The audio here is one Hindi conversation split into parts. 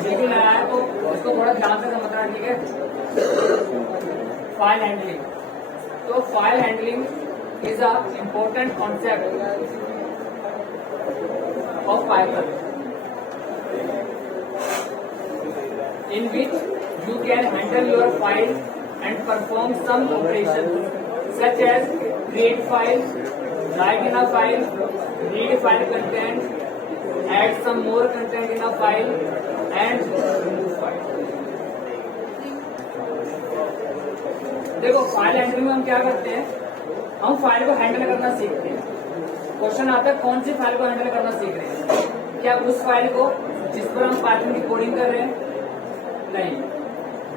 बिल्कुल नया है तो इसको थोड़ा ध्यान से समझना, ठीक है। फाइल हैंडलिंग, तो file handling is a important concept of Python in which you can handle your file and perform some operations such as create file, write in a file, read file content, add some more content in a file and remove file. देखो फाइल हैंडलिंग में हम क्या करते हैं, हम फाइल को हैंडल करना सीखते हैं। क्वेश्चन आता है कौन सी फाइल को हैंडल करना सीख रहे हैं, क्या उस फाइल को जिस पर हम पाइथन की कोडिंग कर रहे हैं? नहीं,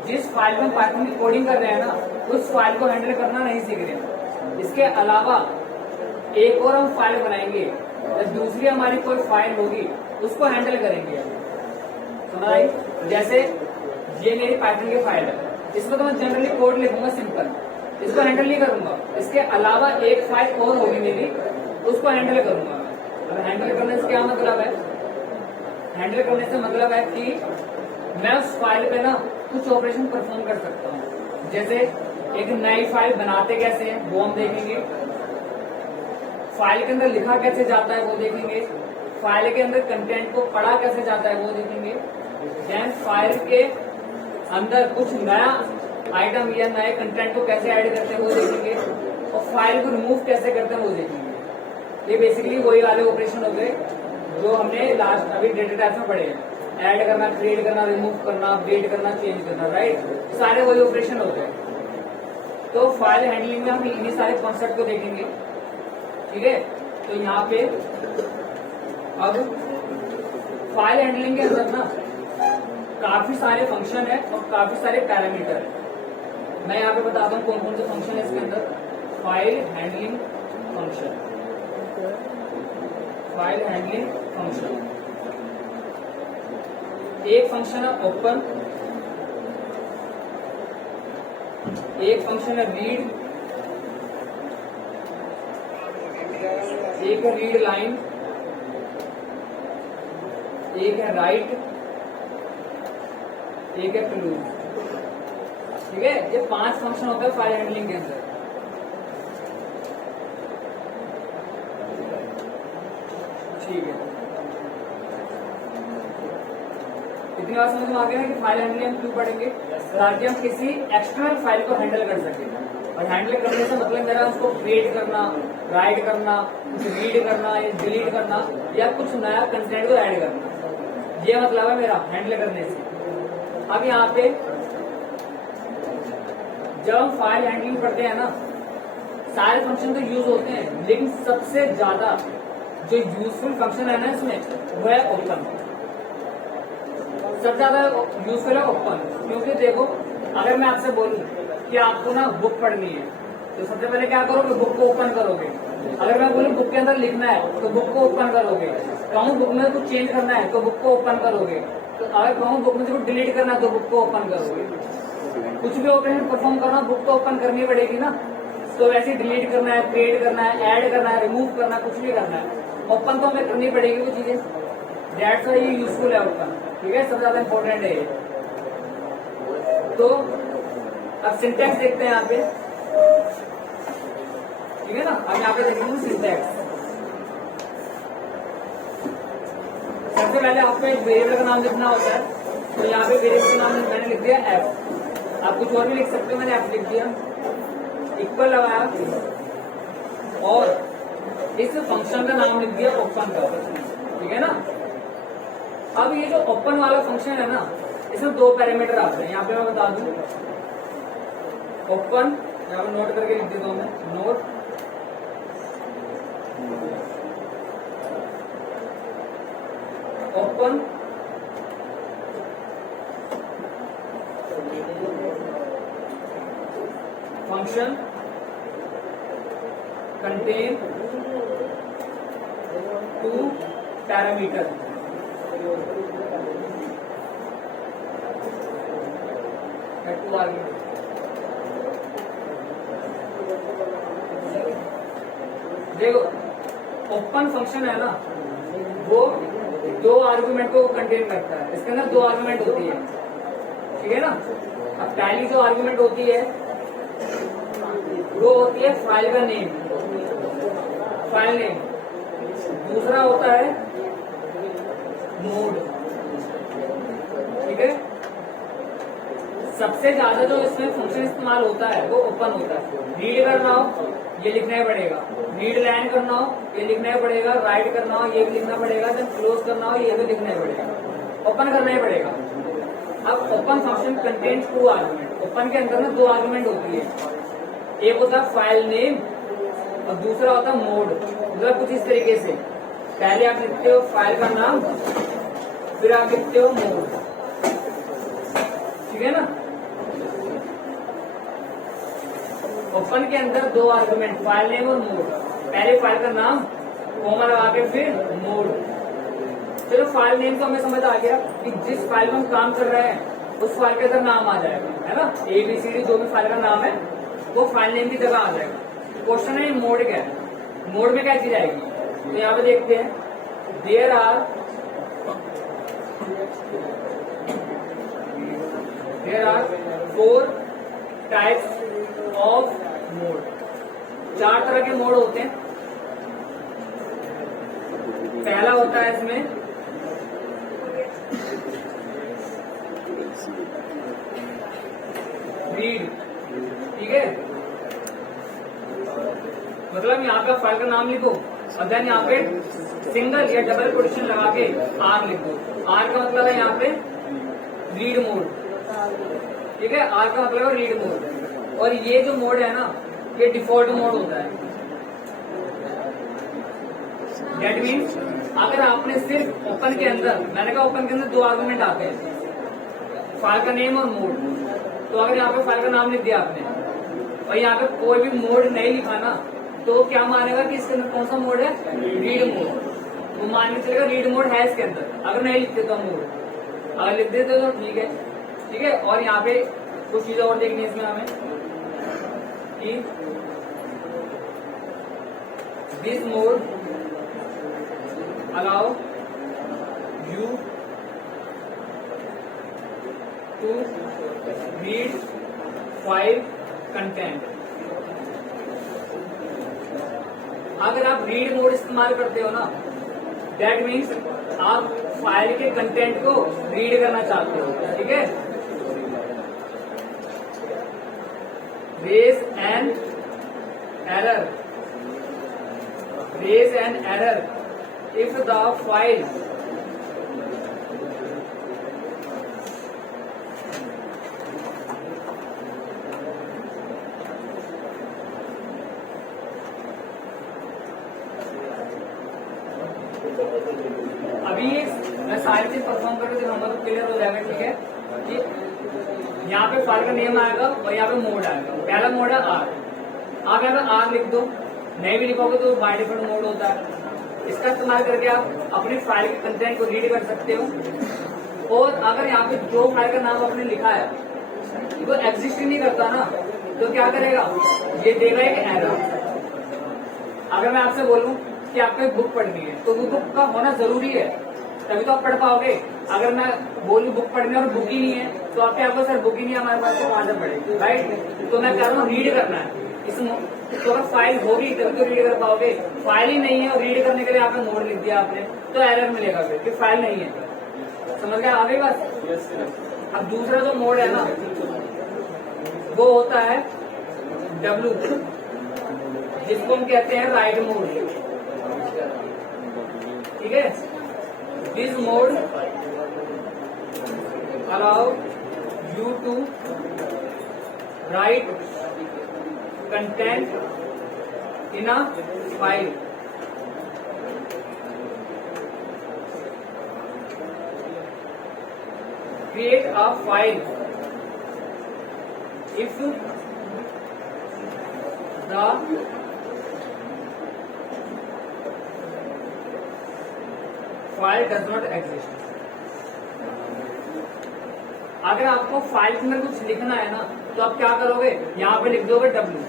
जिस फाइल में पाइथन की कोडिंग कर रहे हैं ना, उस फाइल को हैंडल करना नहीं सीख रहे। इसके अलावा एक और हम फाइल बनाएंगे, दूसरी हमारी कोई फाइल होगी उसको हैंडल करेंगे। सुना है? जैसे ये मेरी पाइथन की फाइल है, इसमें तो मैं जनरली कोड लिखूंगा सिंपल, इसको हैंडल नहीं करूंगा। इसके अलावा एक फाइल और होगी मेरी, उसको हैंडल करूंगा। अब हैंडल करने से क्या मतलब है? हैंडल करने से मतलब है कि मैं उस फाइल पे ना कुछ ऑपरेशन परफॉर्म कर सकता हूँ। जैसे एक नई फाइल बनाते कैसे हैं वो हम देखेंगे, फाइल के अंदर लिखा कैसे जाता है वो देखेंगे, फाइल के अंदर कंटेंट को पढ़ा कैसे जाता है वो देखेंगे, देन फाइल के अंदर कुछ नया आइटम या नए कंटेंट को कैसे ऐड करते हैं वो देखेंगे, और फाइल को रिमूव कैसे करते हैं वो देखेंगे। ये बेसिकली वही वाले ऑपरेशन हो गए जो हमने लास्ट अभी डेटा टाइप्स में पढ़े हैं। ऐड करना, क्रिएट करना, रिमूव करना, अपडेट करना, चेंज करना, राइट, सारे वही ऑपरेशन होते हैं। तो फाइल हैंडलिंग में हम इन्हीं सारे कॉन्सेप्ट को देखेंगे, ठीक है। तो यहाँ पे अब फाइल हैंडलिंग के अंदर ना काफी सारे फंक्शन है और काफी सारे पैरामीटर है। मैं यहाँ पे बताता हूँ कौन कौन से फंक्शन है इसके अंदर। File handling function, file handling function, एक फंक्शन है ओपन, एक फंक्शन है रीड, एक है रीड लाइन, एक है राइट, एक है क्लोज, ठीक है। ये 5 फंक्शन होते हैं फाइल हैंडलिंग के अंदर। ठीक है, इतनी बात समझ में आ गया है कि फाइल हैंडलिंग हम क्यों पढ़ेंगे, ताकि हम किसी एक्सटर्नल फाइल को हैंडल कर सकें। और हैंडल करने से मतलब मेरा उसको क्रिएट करना, राइट करना, कुछ रीड करना या डिलीट करना या कुछ नया कंटेंट को ऐड करना, ये मतलब है मेरा हैंडल करने से। अब यहाँ पे जब हम फाइल हैंडलिंग पढ़ते हैं ना, सारे फंक्शन तो यूज होते हैं, लेकिन सबसे ज्यादा जो यूजफुल फंक्शन है ना इसमें वो है ओपन। सबसे ज्यादा यूजफुल है ओपन, क्योंकि देखो अगर मैं आपसे बोलूं कि आपको ना बुक पढ़नी है तो सबसे पहले क्या करोगे, बुक को ओपन करोगे। अगर मैं बोलूं बुक के अंदर लिखना है तो बुक को ओपन करोगे। कहूँ बुक में कुछ चेंज करना है तो बुक को ओपन करोगे। तो अगर कहूँ बुक में से कुछ डिलीट करना है तो बुक को ओपन करोगे। कुछ भी ऑपरेशन परफॉर्म करना बुक तो ओपन करनी पड़ेगी ना। तो वैसे डिलीट करना है, क्रिएट करना है, ऐड करना है, रिमूव करना है, कुछ भी करना है, ओपन तो हमें करनी पड़ेगी वो चीजें। दैट्स व्हाई ये यूजफुल है ओपन, ठीक है, सबसे ज्यादा इंपॉर्टेंट है ये। तो अब सिंटैक्स देखते हैं यहाँ पे, ठीक है ना। अब यहाँ पे देखेंगे सिंटैक्स। सबसे पहले आपको एक वेरिएबल का नाम लिखना होता है, तो यहाँ पे वेरिएबल का नाम मैंने लिख दिया एफ। आप कुछ और भी लिख सकते हो, मैंने एफ लिख दिया, इक्वल लगाया और इस फंक्शन का नाम लिख दिया ओपन का, ठीक है ना। अब ये जो ओपन वाला फंक्शन है ना, इसमें 2 पैरामीटर आते हैं। यहाँ पे मैं बता दूं, ओपन यहाँ पे नोट करके लिख देता हूं मैं, note open function contain 2 parameter. देखो ओपन फंक्शन है ना, वो दो आर्गुमेंट को कंटेन करता है, इसके अंदर दो आर्गुमेंट होती है, ठीक है ना। अब पहली जो आर्गुमेंट होती है वो होती है फाइल का नेम, फाइल नेम। दूसरा होता है मोड, ठीक है। सबसे ज्यादा जो इसमें फंक्शन इस्तेमाल होता है वो ओपन होता है। रीड करना हो ये लिखना ही पड़ेगा, रीड लाइन करना हो ये लिखना ही पड़ेगा, राइट करना हो ये भी लिखना पड़ेगा, जब क्लोज करना हो ये भी लिखना ही पड़ेगा, ओपन करना ही पड़ेगा। अब open function contains two argument. Open के अंदर ना दो आर्गुमेंट होती है, एक होता है फाइल नेम और दूसरा होता है मोड। मतलब कुछ इस तरीके से, पहले आप लिखते हो फाइल का नाम, फिर आप लिखते हो मोड, ठीक है ना। ओपन के अंदर दो आर्गुमेंट, फाइल नेम और मोड। पहले फाइल का नाम कॉमा लगा के फिर मोड। चलो फाइल नेम तो हमें समझ आ गया कि जिस फाइल में हम काम कर रहे हैं उस फाइल के अंदर नाम आ जाएगा, है ना। ABCD जो भी फाइल का नाम है वो फाइल नेम की जगह आ जाएगा। क्वेश्चन है मोड क्या है, मोड में क्या चीज आएगी। तो यहाँ पे देखते हैं, there are 4 types of mode. 4 तरह के मोड होते हैं। पहला होता है इसमें रीड, ठीक है। मतलब यहाँ पे फाइल का नाम लिखो और देन यहाँ पे सिंगल या डबल कोटेशन लगा के आर लिख दो। आर का मतलब है यहाँ पे रीड मोड, ठीक है। आर का मतलब है रीड मोड। और ये जो मोड है ना ये डिफॉल्ट मोड होता है। दैट मीन्स अगर आपने सिर्फ ओपन के अंदर, मैंने कहा ओपन के अंदर दो आर्गुमेंट आते हैं, फाइल का नेम और मोड। तो अगर यहाँ पे फाइल का नाम लिख दिया आपने और यहाँ पे कोई भी मोड नहीं लिखा ना, तो क्या मानेगा कि इसके अंदर कौन सा मोड है, रीड मोड। तो मान के चलेगा रीड मोड है इसके अंदर। अगर नहीं लिखते तो मोड, अगर लिख देते तो ठीक है, ठीक है। और यहाँ पे कुछ चीजें और देखनी है इसमें हमें कि this mode allow you to read file content। अगर आप रीड मोड इस्तेमाल करते हो ना, दैट मीन्स आप फाइल के कंटेंट को रीड करना चाहते हो, ठीक है। Raise an error if the file अभी मैं सारी चीज परफॉर्म करके दिखाऊंगा तो क्लियर हो जाएगा, ठीक है। कि यहाँ पे फाइल का नेम आएगा और यहाँ पे मोड आएगा। पहला मोड है आर, आप यहाँ पे आर लिख दो, नहीं भी लिखोगे तो बाय डिफॉल्ट मोड होता है। इसका इस्तेमाल करके आप अपनी फाइल के कंटेंट को रीड कर सकते हो। और अगर यहाँ पे जो फाइल का नाम आपने लिखा है वो एग्जिस्ट नहीं करता ना, तो क्या करेगा, ये देगा एक एरर। अगर मैं आपसे बोलूं कि आपको एक बुक पढ़नी है तो वो बुक का होना जरूरी है, तभी तो आप पढ़ पाओगे। अगर मैं बोलूं बुक पढ़नी और बुक ही नहीं है तो आप क्या आपको सर बुक ही नहीं है हमारे पास, तो कहाँ से पढ़े, राइट। तो मैं कह रहा हूँ रीड करना है तो अगर फाइल होगी तभी तो रीड कर पाओगे। फाइल ही नहीं है और रीड करने के लिए आपने मोड लिख दिया आपने, तो एरर मिलेगा फिर कि फाइल नहीं है। समझ गया आगे बात। अब दूसरा जो मोड है ना वो होता है W, जिसको हम कहते हैं राइट मोड, ठीक है। This mode allow you to write content in a file, create a file if the file does not exist। अगर आपको फाइल के अंदर कुछ लिखना है ना तो आप क्या करोगे, यहाँ पे लिख दोगे W,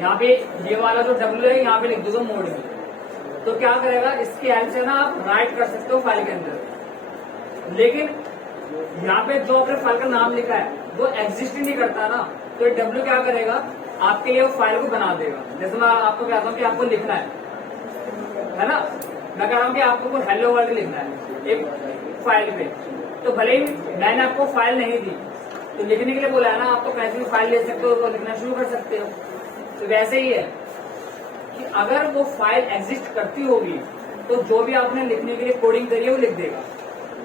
यहाँ पे ये वाला जो डब्ल्यू है यहाँ पे लिख दूंगा मोड में। तो क्या करेगा, इसकी हेल्प से ना आप राइट कर सकते हो फाइल के अंदर। लेकिन यहाँ पे जो अपने फाइल का नाम लिखा है वो एग्जिस्ट ही नहीं करता ना, तो ये डब्ल्यू क्या करेगा, आपके लिए वो फाइल को बना देगा। जैसे मैं आपको कहता हूँ कि आपको लिखना है ना, मैं कह रहा हूँ कि आपको हेलो वर्ल्ड लिखना है एक फाइल पे, तो भले ही मैंने आपको फाइल नहीं दी तो लिखने के लिए बोला है ना, आप तो कैसे भी फाइल ले सकते हो तो लिखना शुरू कर सकते हो। तो वैसे ही है कि अगर वो फाइल एग्जिस्ट करती होगी तो जो भी आपने लिखने के लिए कोडिंग करी है वो लिख देगा।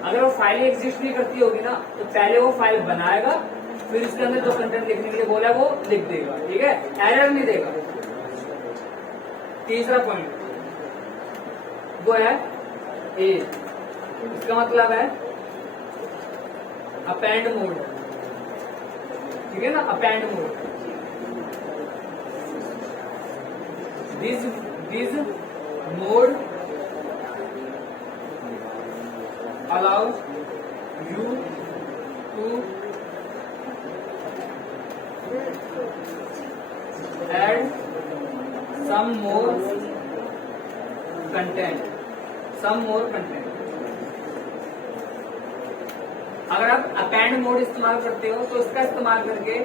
अगर वो फाइल एग्जिस्ट नहीं करती होगी ना, तो पहले वो फाइल बनाएगा, फिर इसके अंदर जो कंटेंट लिखने के लिए बोला है वो लिख देगा। ठीक है, एरर नहीं देगा। तीसरा पॉइंट वो है ए, इसका मतलब है अपेंड मोड। ठीक है ना, append mode. This mode allows you to add some more content. अगर आप अपेंड मोड इस्तेमाल करते हो तो इसका इस्तेमाल करके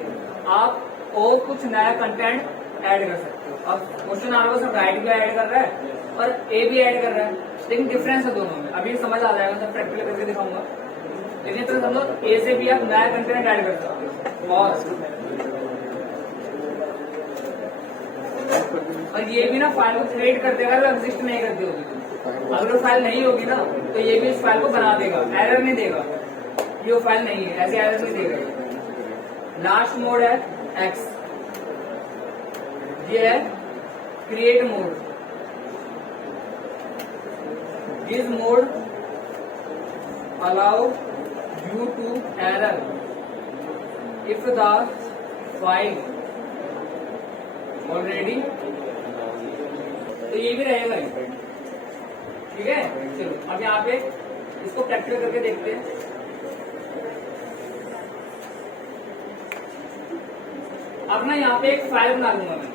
आप और कुछ नया कंटेंट ऐड कर सकते हो। अब क्वेश्चन आ रहा है राइट भी ऐड कर रहा है और ए भी ऐड कर रहा है, लेकिन डिफरेंस है दोनों में। अभी समझ आ जाएगा, जब प्रैक्टिकल करके दिखाऊंगा। लेकिन तो समझो ए से भी आप नया कंटेंट ऐड कर सकते हो। और ये भी ना फाइल को क्रिएट कर देगा, अगर एग्जिस्ट नहीं करती होगी। अगर वो फाइल नहीं होगी ना तो ये भी इस फाइल को बना देगा, एरर नहीं देगा। ये वो फाइल नहीं है, ऐसे एरर नहीं देगा। लास्ट मोड है एक्स, ये है create mode. This mode allow you to error if the file already, तो ये भी रहेगा। ठीक है, चलो अब यहाँ पे इसको प्रैक्टिकल करके देखते हैं। अब ना यहाँ पे एक फाइल बना लूंगा मैं।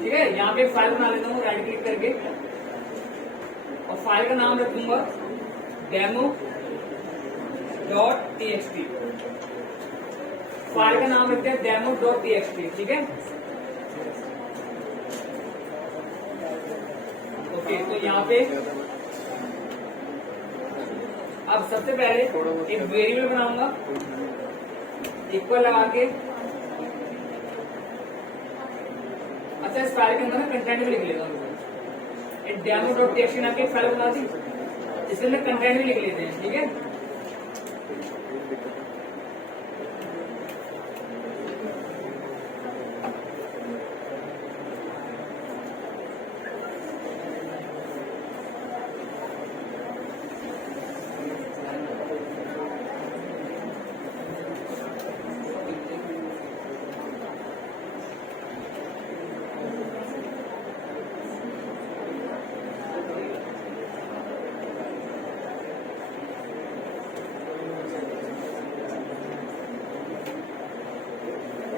ठीक है, यहाँ पे एक फाइल बना लेता हूँ राइट क्लिक करके, और फाइल का नाम रखूंगा demo.txt। फाइल का नाम रखते हैं demo.txt। ठीक है, ओके। तो यहाँ पे अब सबसे पहले एक वेरिएबल बनाऊंगा, इक्वल लगा के। अच्छा, इस फाइल के अंदर ना कंटेंट भी लिख लेता हूँ। demo.txt नाम की एक फाइल बना दी, इसके अंदर कंटेंट भी लिख लेते हैं। ठीक है,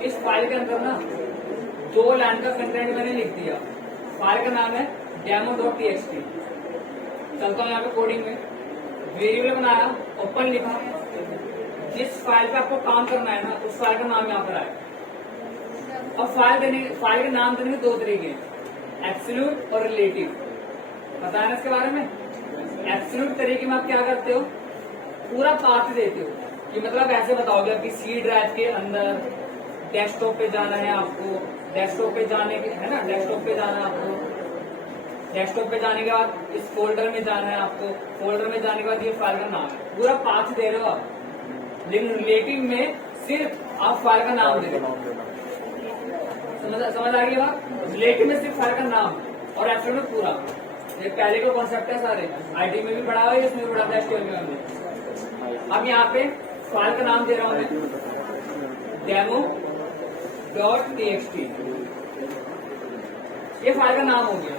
इस फाइल के अंदर ना 2 लाइन का कंटेंट मैंने लिख दिया। फाइल का नाम है demo.txt। चलता हूँ यहाँ पे कोडिंग में, वेरिएबल बनाया, ओपन लिखा। जिस फाइल पे आपको काम करना है ना, उस फाइल का नाम यहाँ पर आए। और फाइल के नाम देने के 2 तरीके हैं, एब्सोल्यूट और रिलेटिव। पता है ना इसके बारे में? एब्सोल्यूट तरीके में आप क्या करते हो, पूरा पाथ देते हो कि मतलब ऐसे बताओगे कि सी ड्राइव के अंदर डेस्कटॉप पे जाना है आपको, डेस्कटॉप पे जाने के है ना, डेस्कटॉप पे जाना है आपको, डेस्कटॉप पे जाने के बाद इस फोल्डर में जाना है आपको, फोल्डर में जाने के बाद ये फाइल का नाम है, पूरा पाथ दे रहे हो आप। लेकिन रिलेटिव में सिर्फ आप फाइल का नाम दे रहे हो। समझ आ गई बात? रिलेटिव में सिर्फ फाइल का नाम और एब्सोल्यूट में पूरा। ये पहले का कॉन्सेप्ट है, सारे आईटी में भी पढ़ा हुआ है, इसमें भी पढ़ा था, एचटीएमएल में। अब यहाँ पे फाइल का नाम दे रहा हूँ मैं demo.txt। ये फाइल का नाम हो गया।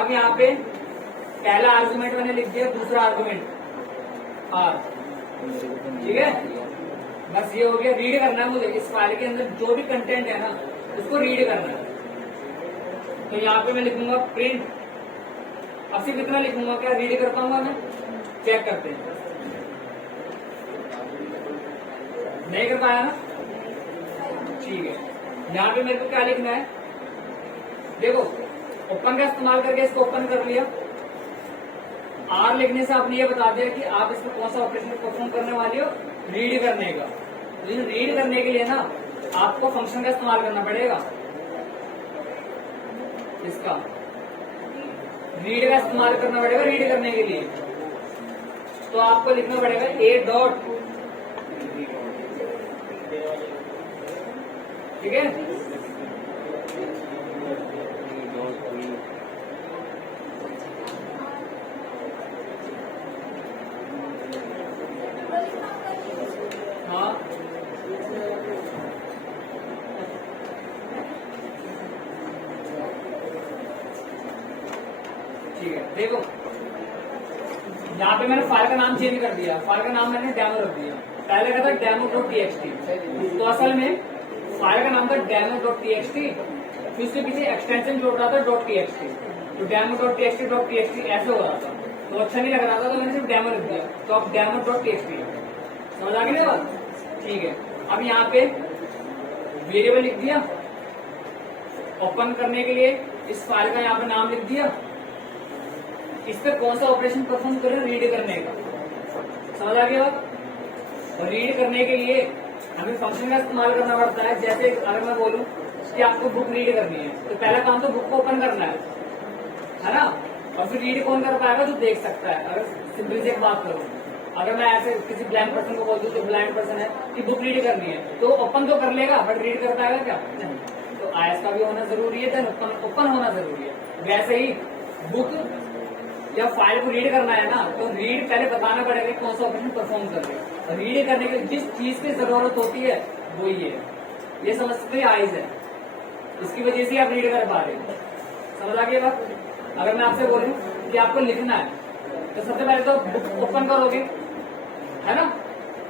अब यहाँ पे पहला आर्गुमेंट मैंने लिख दिया, दूसरा आर्गुमेंट आर। ठीक है, बस ये हो गया। रीड करना है मुझे, इस फाइल के अंदर जो भी कंटेंट है ना उसको रीड करना है। तो यहाँ पे मैं लिखूंगा प्रिंट, अब सिर्फ इतना लिखूंगा, क्या रीड कर पाऊंगा मैं? चेक करते हैं, नहीं कर पाया ना, ठीक है। यहाँ पे मेरे को क्या लिखना है, देखो ओपन का इस्तेमाल करके इसको ओपन कर लिया, आर लिखने से आपने ये बता दिया कि आप इसमें कौन सा ऑपरेशन परफॉर्म करने वाले हो, रीड करने का। लेकिन रीड करने के लिए ना आपको फंक्शन का इस्तेमाल करना पड़ेगा, इसका रीड का इस्तेमाल करना पड़ेगा रीड करने के लिए। तो आपको लिखना पड़ेगा ए डॉट, ठीक है, हाँ ठीक है। देखो यहाँ पे मैंने फाइल का नाम चेंज कर दिया, फाइल का नाम मैंने डेमो रख दिया, पहले का था डेमो.txt, तो असल में फाइल का नाम था डेमो.txt, फिर उसके पीछे एक्सटेंशन जोड़ रहा था .txt, तो डेमो.txt ऐसे हो रहा था, तो अच्छा नहीं लग रहा था, तो मैंने सिर्फ डेमो रख दिया, तो अब डेमो.txt समझ आ गई बात, ठीक है। अब यहाँ पे वेरिएबल लिख दिया, ओपन करने के लिए इस फाइल का यहाँ पे नाम लिख दिया, इस पे कौन सा ऑपरेशन परफॉर्म कर रहे हैं, रीड करने का, समझ आ गया बात। और रीड करने के लिए हमें फंक्शन का इस्तेमाल करना पड़ता है। जैसे अगर मैं बोलूं कि आपको बुक रीड करनी है, तो पहला काम तो बुक को ओपन करना है ना, और फिर रीड कौन कर पाएगा, जो देख सकता है। अगर सिंपल से एक बात करूं, अगर मैं ऐसे किसी ब्लाइंड पर्सन को बोल दूं, जो ब्लाइंड पर्सन है कि बुक रीड करनी है, तो ओपन तो कर लेगा बट रीड कर पाएगा क्या, नहीं। तो आईएस का भी होना जरूरी है, देन ओपन होना जरूरी है। वैसे ही बुक या फाइल को रीड करना है ना, तो रीड पहले बताना पड़ेगा कौन सा ऑपरेशन परफॉर्म कर रहे हैं। रीड करने के जिस चीज की जरूरत होती है वो ये समझ सकते हैं, आइज है, इसकी वजह से आप रीड कर पा रहे हो, समझ आ गई बात। अगर मैं आपसे बोलूं कि आपको लिखना है, तो सबसे पहले तो बुक ओपन करोगे, है ना,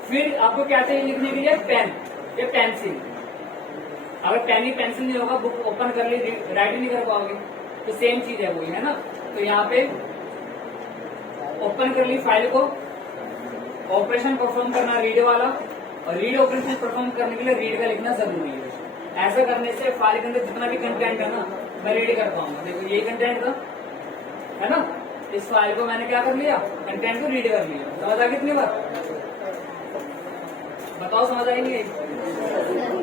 फिर आपको क्या चाहिए लिखने के लिए, पेन या पेंसिल। अगर पेन ही पेंसिल नहीं होगा, बुक ओपन कर ली, राइट नहीं कर पाओगे, तो सेम चीज है वही, है ना। तो यहाँ पे ओपन कर ली फाइल को, ऑपरेशन परफॉर्म करना रीड वाला, और रीड ऑपरेशन परफॉर्म करने के लिए रीड का लिखना जरूरी है। ऐसा करने से फाइल के अंदर जितना भी कंटेंट है ना, मैं रीड कर पाऊंगा। देखो यही कंटेंट था, है ना, इस फाइल को मैंने क्या कर लिया, कंटेंट को रीड कर लिया। समझ आ कितनी बार, बताओ समझ आएंगे,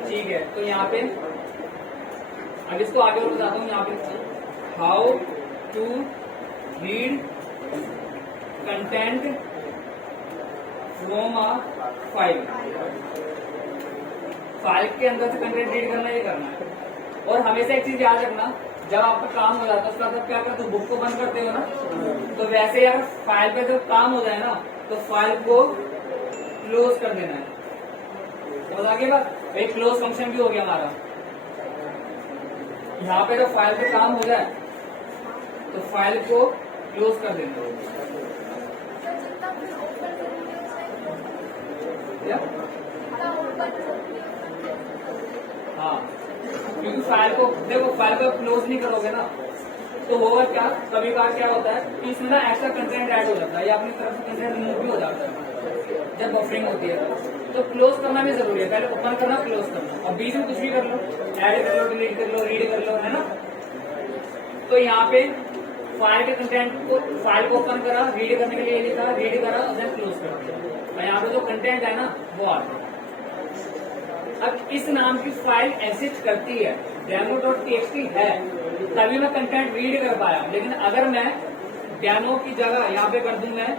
ठीक है। तो यहाँ पे अब इसको आगे और बताता हूँ। यहाँ पे how to read content from a file, file के अंदर से कंटेंट रीड करना, ये करना है। और हमेशा एक चीज याद रखना, जब आपका काम हो जाता है उसका आप क्या करते हो, बुक को बंद करते हो ना, तो वैसे ही अगर फाइल पे जब काम हो जाए ना, तो फाइल को क्लोज कर देना है। समझ आ गई बात, एक क्लोज फंक्शन भी हो गया हमारा। यहाँ पे जब फाइल पे काम हो जाए तो फाइल को क्लोज कर देना है। हाँ, क्योंकि फाइल को देखो, फाइल को क्लोज नहीं करोगे ना, तो होगा क्या, कभी बार क्या होता है कि इसमें ना एक्स्ट्रा कंटेंट ऐड हो जाता है, या अपनी तरफ से कंटेंट रिमूव भी हो जाता है जब बफरिंग होती है। तो क्लोज करना भी जरूरी है, पहले ओपन करना, क्लोज करना, और बीच में कुछ भी कर लो, ऐड कर लो, डिलीट कर लो, रीड कर लो, है ना। तो यहाँ पे फाइल के कंटेंट को, फाइल को ओपन करा, रीड करने के लिए लिखा, रीड करा और देन क्लोज करा, और यहाँ पे जो कंटेंट है ना वो आता है। अब इस नाम की फाइल एग्जिस्ट करती है, डेमो.txt है, तभी मैं कंटेंट रीड कर पाया। लेकिन अगर मैं डेमो की जगह यहाँ पे कर दूं मैं,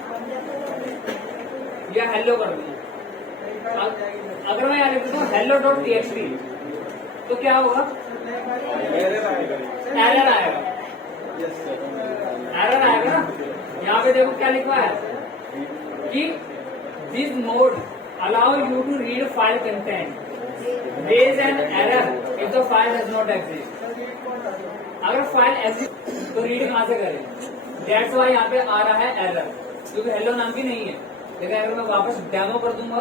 या हेलो कर दूं, अगर मैं यहाँ लिख दूं hello.txt, तो क्या होगा, एरर आएगा, एरर आएगा ना। यहाँ पे देखो क्या लिखा है कि this mode allow you to read file content, there is an error if the file does not exist। अगर फाइल एग्जिस्ट तो रीड कहाँ से करें, दैट्स वाई यहाँ पे आ रहा है एरर, क्योंकि हेलो नाम की नहीं है। लेकिन अगर मैं वापस डेमो कर दूंगा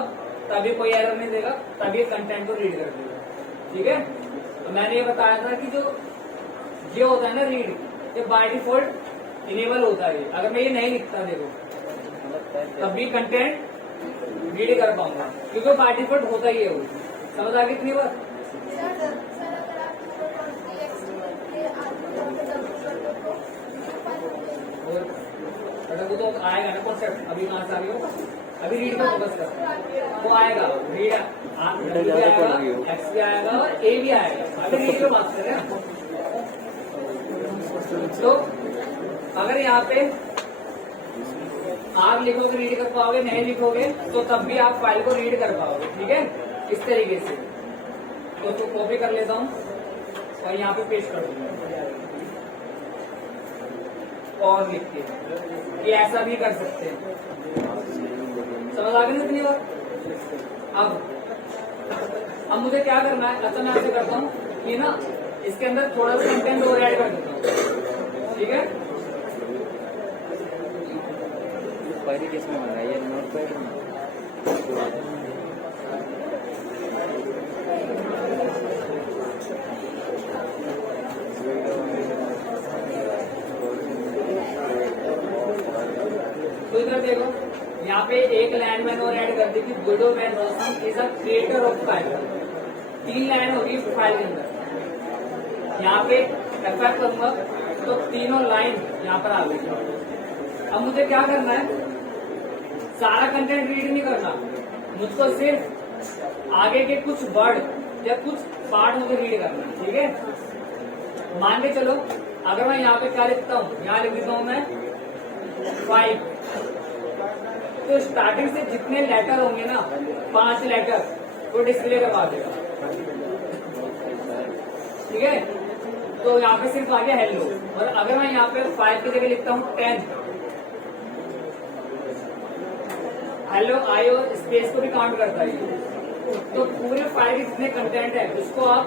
तभी कोई एरर नहीं देगा, तभी कंटेंट को रीड कर देगा, ठीक है। तो मैंने ये बताया था कि जो ये होता है ना रीड, ये बाय डिफॉल्ट इनेबल होता है। अगर मैं ये नहीं लिखता देखो तब भी कंटेंट रीड कर पाऊंगा, क्योंकि बाय डिफॉल्ट होता ही है वो। समझ आ गई कितनी बार? और अगर वो तो आएगा ना कॉन्सेप्ट, अभी कहाँ से आ गया? अभी रीड का फोकस कर, वो आएगा रीड, एक्स भी आएगा और ए भी आएगा। अभी रीड की बात कर रहे हैं। तो अगर यहाँ पे आप लिखोगे रीड कर पाओगे, नहीं लिखोगे तो तब भी आप फाइल को रीड कर पाओगे। ठीक है, इस तरीके से। तो उसको कॉपी कर लेता हूँ और यहाँ पे पेस्ट कर दूंगा और लिख के, ये ऐसा भी कर सकते हैं। समझ आ गई ना इतनी बार? अब मुझे क्या करना है? अच्छा मैं ऐसे करता हूँ कि ना इसके अंदर थोड़ा सा कंटेंट और ऐड कर देता हूँ। ठीक है, पहले किसमें बना है ये नोट पैड में? तो इधर देखो, यहाँ पे एक लाइन मैंने और ऐड कर दी थी, Guido van Rossum is a creator of file. 3 line होगी फाइल के अंदर। यहाँ पे एफएक्ट करूंगा तो तीनों लाइन यहाँ पर आ गई। अब मुझे क्या करना है? सारा कंटेंट रीड नहीं करना मुझको, सिर्फ आगे के कुछ वर्ड या कुछ पार्ट मुझे रीड करना है। ठीक है, मान के चलो अगर मैं यहाँ पे क्या लिखता हूँ, यहाँ लिख देता हूँ मैं 5, तो स्टार्टिंग से जितने लेटर होंगे ना 5 लेटर वो डिस्प्ले करवा देगा। ठीक है, तो यहाँ पे सिर्फ आ गया हेलो। और अगर मैं यहाँ पे 5 की जगह लिखता हूँ 10, हेलो आई और स्पेस को भी काउंट करता है। तो पूरे फाइल के जितने कंटेंट है उसको आप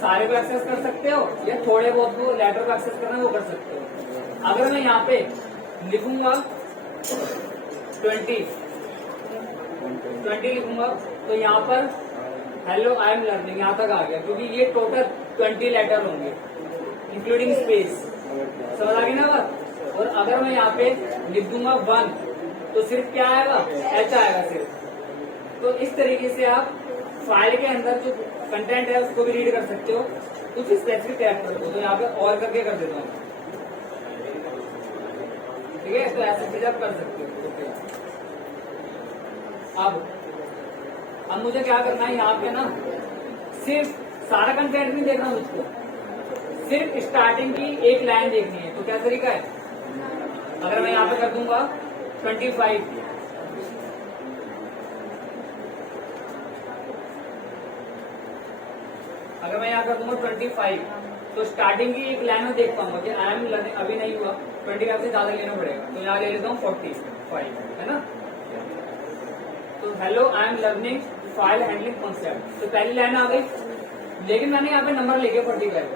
सारे को एक्सेस कर सकते हो या थोड़े बहुत को लेटर को एक्सेस करना वो कर सकते हो। अगर मैं यहाँ पे लिखूंगा 20 लिखूंगा तो यहाँ पर हेलो आई एम लर्निंग यहाँ तक आ गया, क्योंकि ये टोटल 20 लेटर होंगे इंक्लूडिंग स्पेस। समझ आ गई ना बात? और अगर मैं यहाँ पे लिख दूंगा 1 तो सिर्फ क्या आएगा? एच आएगा सिर्फ। तो इस तरीके से आप फाइल के अंदर जो कंटेंट है उसको भी रीड कर सकते हो, कुछ स्पेसिफिक कैरेक्टर को। तो यहाँ पे और करके कर देता हूँ। ठीक है, तो ऐसे चीज आप कर सकते हो। अब मुझे क्या करना है? यहाँ पे ना सिर्फ सारा कंटेंट नहीं देखना मुझको, सिर्फ स्टार्टिंग की एक लाइन देखनी है। तो क्या तरीका है? अगर मैं यहाँ पे कर दूंगा 25, अगर मैं यहाँ कर दूंगा 25 तो स्टार्टिंग की एक लाइन में देख पाऊंगा कि आई एम लर्निंग, अभी नहीं हुआ, 25 से ज्यादा लेना पड़ेगा। तो यहाँ ले लेता हूँ 45, है ना? तो hello I am learning file handling concept, तो पहली लाइन आ गई, लेकिन मैंने यहाँ पे नंबर लिखे 45।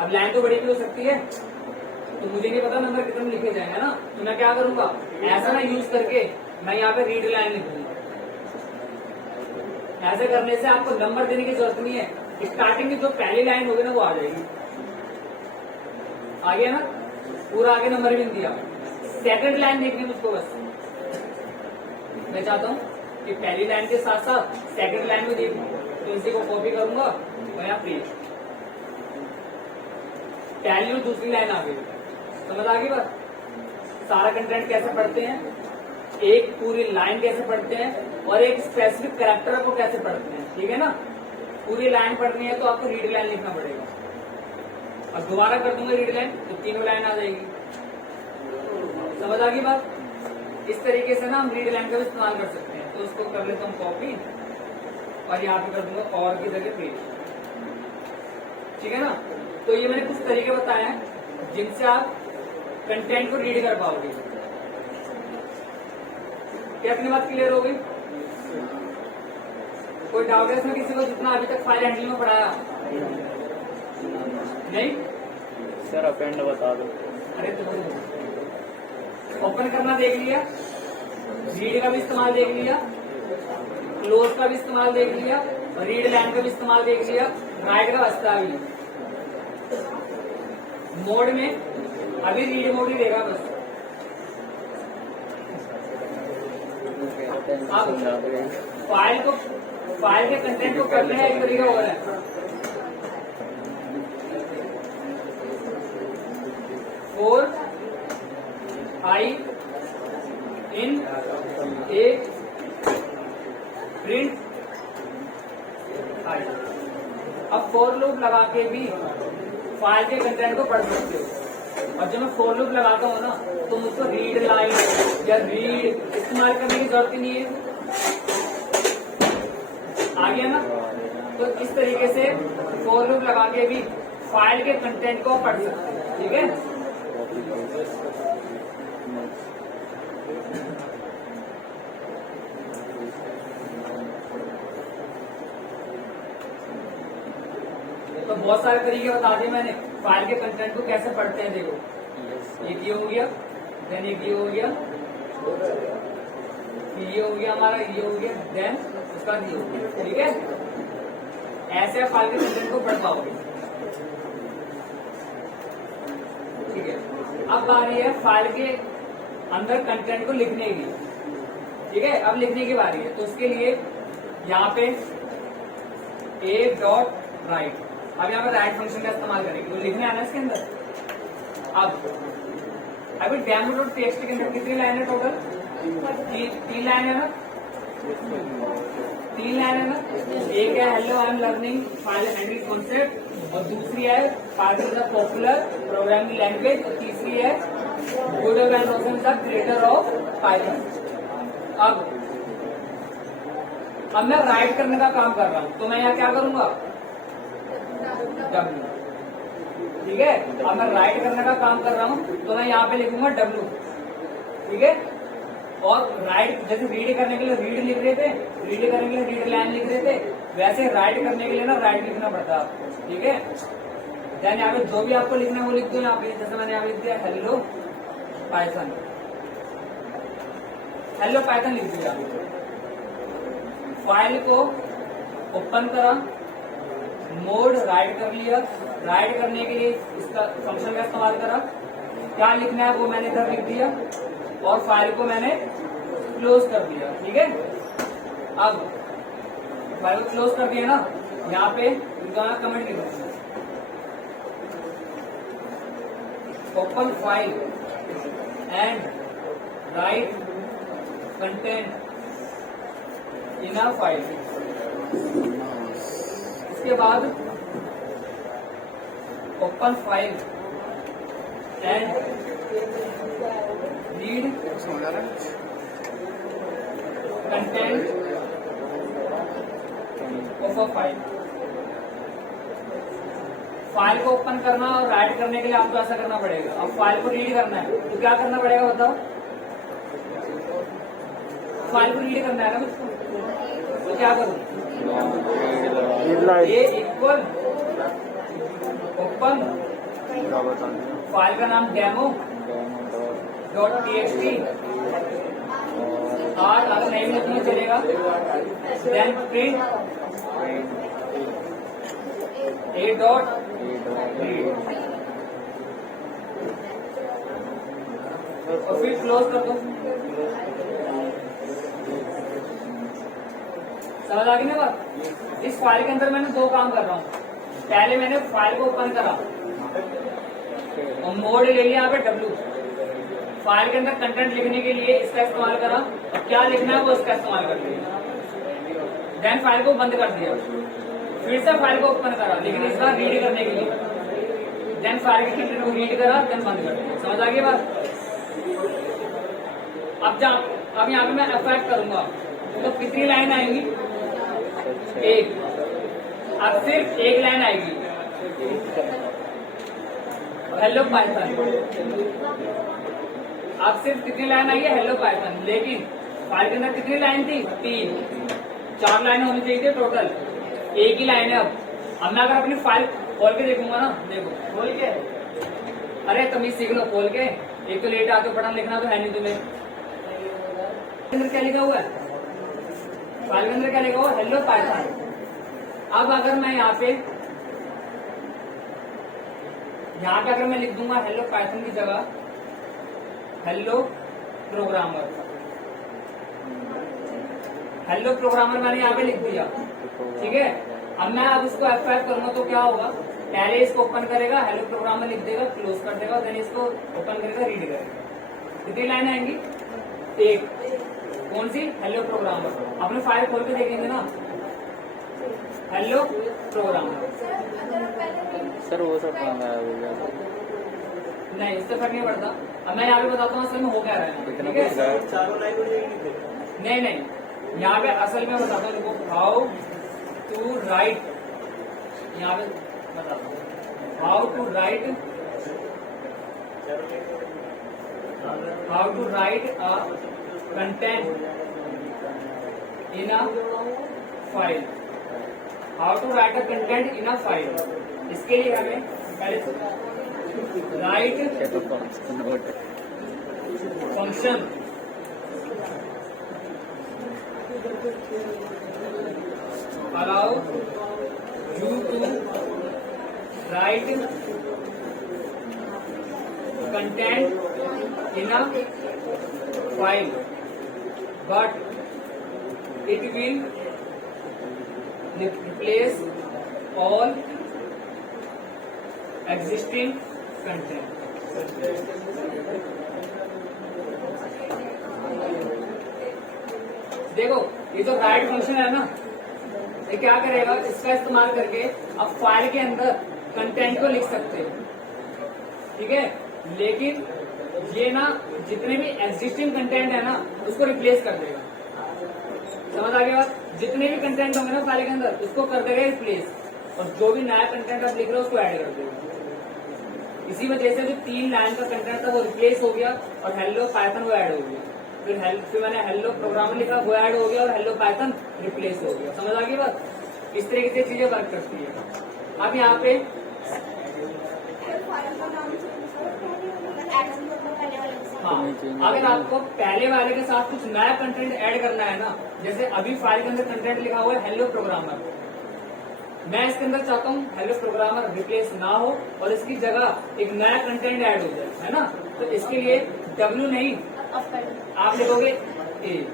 अब लाइन तो बड़ी भी हो सकती है, तो मुझे नहीं पता नंबर कितने लिखे जाएंगे ना। तो मैं क्या करूंगा? ऐसा ना यूज करके मैं यहाँ पे रीड लाइन लिखूंगा। ऐसे करने से आपको नंबर देने की जरूरत नहीं है, स्टार्टिंग की जो पहली लाइन होगी ना वो आ जाएगी। आ गया ना? पूरा आगे नंबर भी नहीं दिया, सेकंड लाइन देखनी मुझको बस। मैं चाहता हूँ कि पहली लाइन के साथ साथ सेकंड लाइन भी देखूं, तो इसी को कॉपी करूंगा और यहाँ पेस्ट, पहली और दूसरी लाइन आ गई। समझ आ गई बात? सारा कंटेंट कैसे पढ़ते हैं, एक पूरी लाइन कैसे पढ़ते हैं और एक स्पेसिफिक कैरेक्टर को कैसे पढ़ते हैं। ठीक है ना? पूरी लाइन पढ़नी है तो आपको रीड लाइन लिखना पड़ेगा, और दोबारा कर दूंगा रीड लाइन तो तीनों लाइन आ जाएगी। समझ आ गई बात? इस तरीके से ना हम रीड लाइन का भी इस्तेमाल कर सकते हैं। तो उसको कर लेता हूँ कॉपी और यहाँ पे कर दूंगा और की जगह पेस्ट। ठीक है ना? तो ये मैंने कुछ तरीके बताए हैं जिनसे आप कंटेंट को रीड कर पाओगे। क्या अपनी बात क्लियर हो गई? कोई डाउट है इसमें किसी को, जितना अभी तक फाइल हैंडलिंग में पढ़ाया? नहीं सर अपेंड बता दो। अरे तो ओपन करना देख लिया, रीड का भी इस्तेमाल देख लिया, क्लोज का भी इस्तेमाल देख लिया, और रीड लाइन का भी इस्तेमाल देख लिया, राइट का बचता भी मोड में, अभी रीड मोड ही देगा बस। अब फाइल के कंटेंट को करने का एक तरीका और है, four I in A print I. अब फोर लूप लगा के भी फाइल के कंटेंट को पढ़ सकते हो। और जब मैं फोर लूप लगाता हूँ ना तो मुझको रीड लाइन या रीड इस्तेमाल करने की जरूरत ही नहीं है। आ गया ना? तो इस तरीके से फोर लूप लगा के भी फाइल के कंटेंट को पढ़ सकते हो। ठीक है, तो बहुत सारे तरीके बता दिए मैंने फाइल के कंटेंट को कैसे पढ़ते हैं। देखो एक ये हो गया, देन एक ये हो गया, ये हो गया हमारा, ये हो गया, देन उसका ये हो गया। ठीक है, ऐसे आप फाइल के कंटेंट को पढ़ पाओगे। ठीक है, अब बारी है फाइल के अंदर कंटेंट को लिखने की। ठीक है, अब लिखने की बारी है, तो उसके लिए यहाँ पे ए डॉट राइट, अब यहाँ पे राइट फंक्शन का इस्तेमाल करेंगे, तो लिखने आना है इसके अंदर। अब अभी डेमो डॉट टीएक्सटी के अंदर कितनी लाइन है टोटल? 3 लाइन है ना? 3 लाइन है ना? एक है hello I am learning file handling concept, और दूसरी है Python is a popular programming language, और तीसरी है Guido van Rossum is the creator of Python. अब मैं राइट करने का काम कर रहा हूँ, तो मैं यहाँ क्या करूंगा? W। ठीक है, अब मैं राइट करने का काम कर रहा हूँ तो मैं यहाँ पे लिखूंगा W। ठीक है, और राइट जैसे रीड करने के लिए रीड लिख रहे थे, रीड करने के लिए रीड लाइन लिख रहे थे, वैसे राइट करने के लिए ना राइट लिखना पड़ता है आपको। ठीक है, देन यहाँ पे जो भी आपको लिखना है वो लिख दो यहाँ पे। जैसे मैंने यहाँ लिख दिया हेलो पाइथन, हेलो पाइथन लिख दिया। फाइल को ओपन करा, मोड राइट कर लिया, राइट करने के लिए इसका फंक्शन का इस्तेमाल करा, क्या लिखना है वो मैंने इधर लिख दिया, और फाइल को मैंने क्लोज कर दिया। ठीक है, अब फाइल को क्लोज कर दिया ना, यहाँ पे कमेंट लिखो, open file and right content in a file. इसके बाद open file and read content of a file. File को ओपन करना और राइट करने के लिए आपको ऐसा करना पड़ेगा। अब फाइल को रीड करना है तो क्या करना पड़ेगा बताओ? फाइल को रीड करना है ना मुझको, तो क्या करूं? ये इक्वल ओपन फाइल का नाम डेमो डॉट टीएक्सटी, और अगर नहीं भी लिखना चलेगा, then print a dot read, और फिर क्लोज कर दो। समझ आ गई ना बात? इस फाइल के अंदर मैंने 2 काम कर रहा हूँ। पहले मैंने फाइल को ओपन करा और मोड ले लिया यहाँ पे W, फाइल के अंदर कंटेंट लिखने के लिए इसका इस्तेमाल करा, और क्या लिखना है वो इसका इस्तेमाल कर लिया, देन फाइल को बंद कर दिया, फिर से फाइल को ओपन करा लेकिन इस बार रीड करने के लिए, देन फाइल के कंटेंट को रीड करा, देन बंद कर दिया। समझ आ गई बात? अब यहाँ पे मैं इफेक्ट करूंगा तो कितनी लाइन आएंगी? 1। अब सिर्फ 1 लाइन आएगी, हेलो पाइथन। अब सिर्फ कितनी लाइन आई है? Hello Python. लेकिन फाइल के अंदर कितनी लाइन थी? 3। 4 लाइन होनी चाहिए थी टोटल, 1 ही लाइन है। अब मैं अगर अपनी फाइल खोल के देखूंगा ना, देखो खोल के, अरे तमीज सीख लो खोल के, एक तो लेट आते हो, पढ़ना लिखना तो है नहीं तुम्हें। अंदर क्या लिखा हुआ है? फाइल के अंदर क्या लिखा हुआ? Hello Python. अब अगर मैं यहाँ पे अगर मैं लिख दूंगा हेलो पाइथन की जगह हेलो प्रोग्रामर, हेलो प्रोग्रामर मैंने यहाँ पे लिख दिया, ठीक है। अब मैं उसको F5 करूंगा तो क्या होगा, पहले इसको ओपन करेगा, हेलो प्रोग्रामर लिख देगा, क्लोज कर देगा, देन इसको ओपन करेगा, रीड करेगा। कितनी लाइन आएंगी, एक। कौन सी, हेलो प्रोग्रामर। अपने फाइल खोल के देखेंगे ना, हेलो प्रोग्रामर। सर वो सब काम है वो गया नहीं, इससे फर्क नहीं पड़ता। अब मैं यहाँ पे बताता हूँ असल में हो क्या रहा है, ठीक है। चारों लाइन हो जाएगी। नहीं, यहाँ पे असल में बताता हूँ देखो, हाउ टू राइट, यहाँ पे बताता हूँ how to write a content in a file, how to write a content in a file. इसके लिए हमें पहले write function allow you to write content in a file, but it will replace all existing content. देखो ये जो राइट फंक्शन है ना, ये क्या करेगा, इसका इस्तेमाल करके अब फाइल के अंदर कंटेंट को लिख सकते हैं, ठीक है। लेकिन ये ना जितने भी एग्जिस्टिंग कंटेंट है ना उसको रिप्लेस कर देगा। समझ आ गया बात, जितने भी कंटेंट होंगे ना फाइल के अंदर उसको कर देगा रिप्लेस, और जो भी नया कंटेंट आप लिख रहे हो उसको ऐड कर देगा। इसी वजह से जो 3 लाइन का कंटेंट था वो रिप्लेस हो गया और हेलो पाइथन वो ऐड हो गया। फिर मैंने हेलो प्रोग्रामर लिखा, वो ऐड हो गया और हेलो पाइथन रिप्लेस हो गया। समझ आ गई बात, इस तरीके से चीजें वर्क करती है। अब यहाँ पे हाँ, अगर आपको पहले वाले के साथ कुछ नया कंटेंट ऐड करना है ना, जैसे अभी फाइल के अंदर कंटेंट लिखा हुआ है हेलो प्रोग्रामर, मैं इसके अंदर चाहता हूँ हेलो प्रोग्रामर रिप्लेस ना हो और इसकी जगह एक नया कंटेंट ऐड हो जाए, है ना। तो इसके लिए W नहीं आप लिखोगे ए,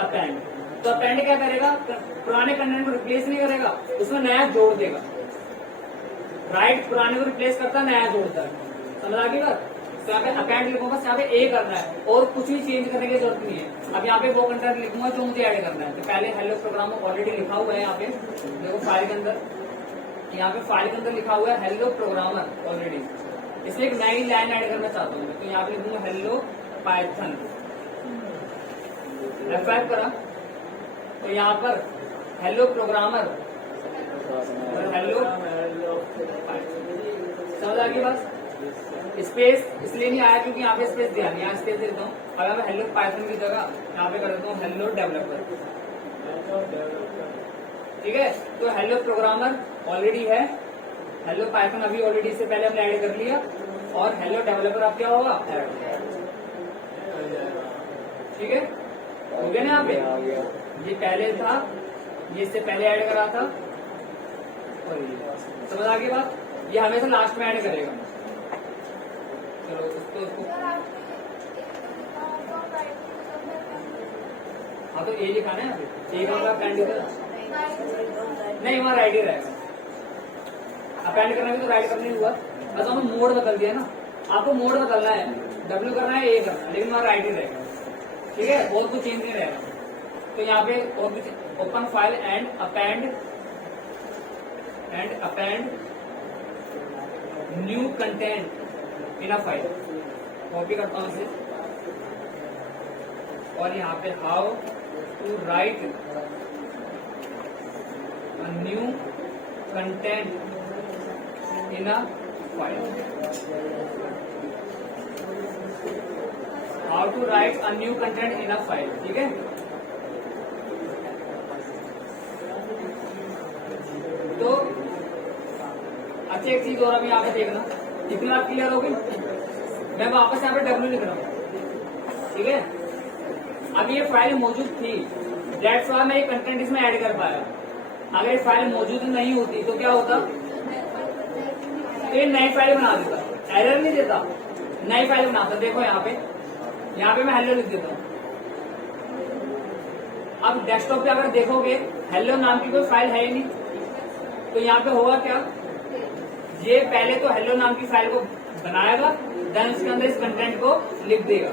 अपेंड। तो अपेंड क्या करेगा, पुराने कंटेंट को रिप्लेस नहीं करेगा, उसमें नया जोड़ देगा। राइट पुराने को रिप्लेस करता है, नया जोड़ता है। समझ आ गई बात। तो यहाँ पे अपेंड लिखूंगा, बस यहाँ पे ए करना है और कुछ भी चेंज करने की जरूरत नहीं है। अब यहाँ पे वो कंटेंट लिखूंगा जो मुझे ऐड करना है। तो पहले हेलो प्रोग्राम ऑलरेडी लिखा हुआ है यहाँ पे, देखो फाइल के अंदर, यहाँ पे फाइल के अंदर लिखा हुआ है हेलो प्रोग्रामर ऑलरेडी, इसलिए एक नई लाइन ऐड करना चाहता हूँ। तो यहाँ पे लिखूंगा हेलो पाइथन, F5 करा तो यहाँ पर हेलो प्रोग्रामर, हेलो समझ आ गई बस। स्पेस इसलिए नहीं आया क्योंकि यहाँ पे स्पेस दिया नहीं, यहाँ स्पेस दे देता हूँ। अगर मैं हेलो पाइथन की जगह यहाँ पे कर देता हूँ हेलो डेवलपर, ठीक है। तो हेलो प्रोग्रामर ऑलरेडी है, हेलो पाइथन अभी ऑलरेडी से पहले हमने ऐड कर लिया, और हेलो डेवलपर अब क्या होगा, ठीक है। हो गया ना यहाँ पे, ये पहले था, ये इससे पहले ऐड करा था, और ये समझ आ गई बात। ये हमेशा लास्ट में ऐड करेगा। चलो उसको हाँ, तो ए लिखाना है यहाँ पे, ए का कैंडिडेट नहीं, वहाँ राइट ही रहेगा। अपेंड करना भी तो राइट करना ही हुआ, बस हमने मोड बदल दिया ना। आपको मोड बदलना है, W करना है, ए करना है, लेकिन वहाँ राइट ही रहेगा, ठीक है। और कुछ चेंज नहीं रहेगा। तो यहाँ पे और कुछ open file and append new content in a file, copy करता हूँ इसे, और यहाँ पे how to write a new content in a file, how to write a new content in a file, ठीक है। तो अच्छा एक चीज और अभी यहाँ पे देखना, कितना क्लियर हो गई। मैं वापस यहाँ पे W लिख रहा हूँ, ठीक है। अब ये फाइल मौजूद थी, डेट्स वाई मैं ये कंटेंट इसमें ऐड कर पाया। अगर ये फाइल मौजूद नहीं होती तो क्या होता, तो ये नई फाइल बना देता, एरर नहीं देता, नई फाइल बनाता। देखो यहाँ पे मैं हेलो लिख देता हूँ। अब डेस्कटॉप पे अगर देखोगे हेलो नाम की कोई फाइल है ही नहीं, तो यहाँ पे होगा क्या, ये पहले तो हेलो नाम की फाइल को बनाएगा, देन उसके अंदर इस कंटेंट को लिख देगा।